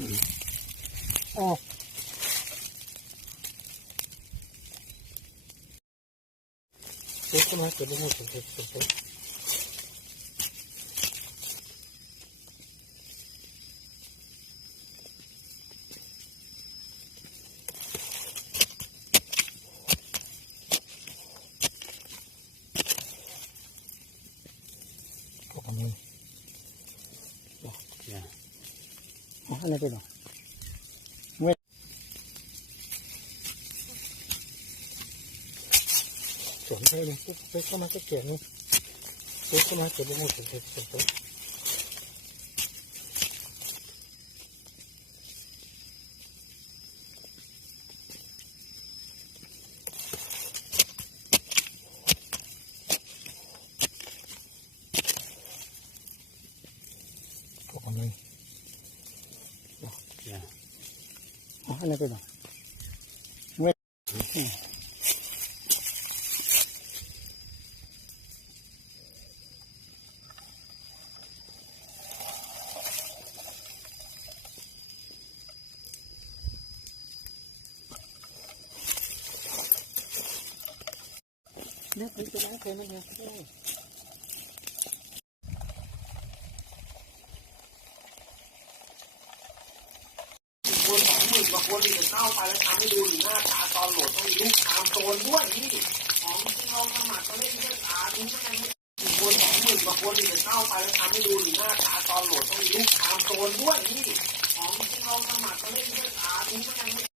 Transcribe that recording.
哦ん。这。高校の入った四、 อ๋ออะไรไปหรอเวทสวนไปเลยปุ๊บไปเข้ามาก็เกี่ยนี่ปุ๊บเข้ามาเกิดได้หมดเด็กเด็กพวกนี้อ๋ออะไรไปหรอเวทเลย 하나 빼봐. 왜? 내가 그렇게 많이 되는 게 없어. คนสองหมื่นกว่าคนนี่จะเข้าไปแล้วทำให้ดูหน้าตาตอนโหลดต้องมีลูกตามโซนด้วยนี่ของที่เราสมัครก็เล่นเรื่องตาดูก็ยังไม่คนสองหมื่นกว่าคนนี่จะเข้าไปแล้วทำให้ดูหน้าตาตอนโหลดต้องมีลูกตามโซนด้วยนี่ของที่เราสมัครก็เล่นเรื่องตาดูก็ยังไม่